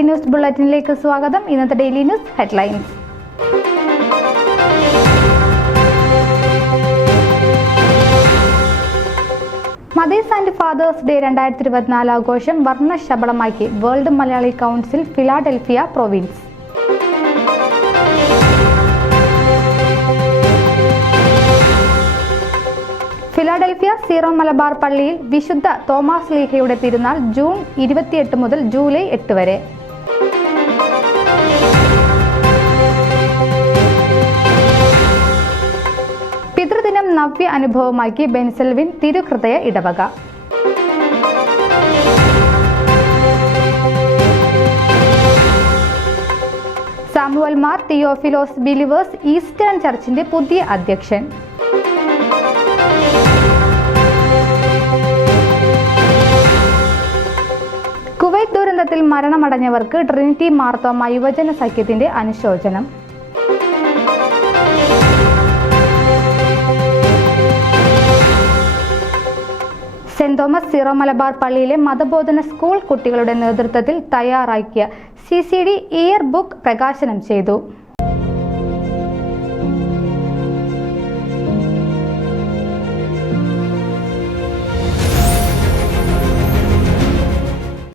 Daily news ബുള്ളറ്റിനിലേക്ക് സ്വാഗതം. ഇന്നത്തെ daily news headlines. Mothers and fathers day 2024 ആഘോഷം വർണ്ണശബളമാക്കി world Malayali council Philadelphia province. Philadelphia Syro Malabar പള്ളിയിൽ വിശുദ്ധ തോമാസ് ലീഹയുടെ തിരുനാൾ ജൂൺ 28 മുതൽ ജൂലൈ 8 വരെ. പിതൃദിനം നവ്യ അനുഭവമാക്കി ബെൻസൽവിൻ തിരുഹൃദയ ഇടവക. Samuel Mar Theophilos Believers Eastern ചർച്ചിന്റെ പുതിയ അധ്യക്ഷൻ. കുവൈറ്റ് ദുരന്തത്തിൽ മരണമടഞ്ഞവർക്ക് ട്രിനിറ്റി മാർത്തോമ യുവജന സഖ്യത്തിന്റെ അനുശോചനം. സെന്റ് തോമസ് സീറോ മലബാർ പള്ളിയിലെ മതബോധന സ്കൂൾ കുട്ടികളുടെ നേതൃത്വത്തിൽ തയ്യാറാക്കിയ CCD ഇയർ ബുക്ക് പ്രകാശനം ചെയ്തു.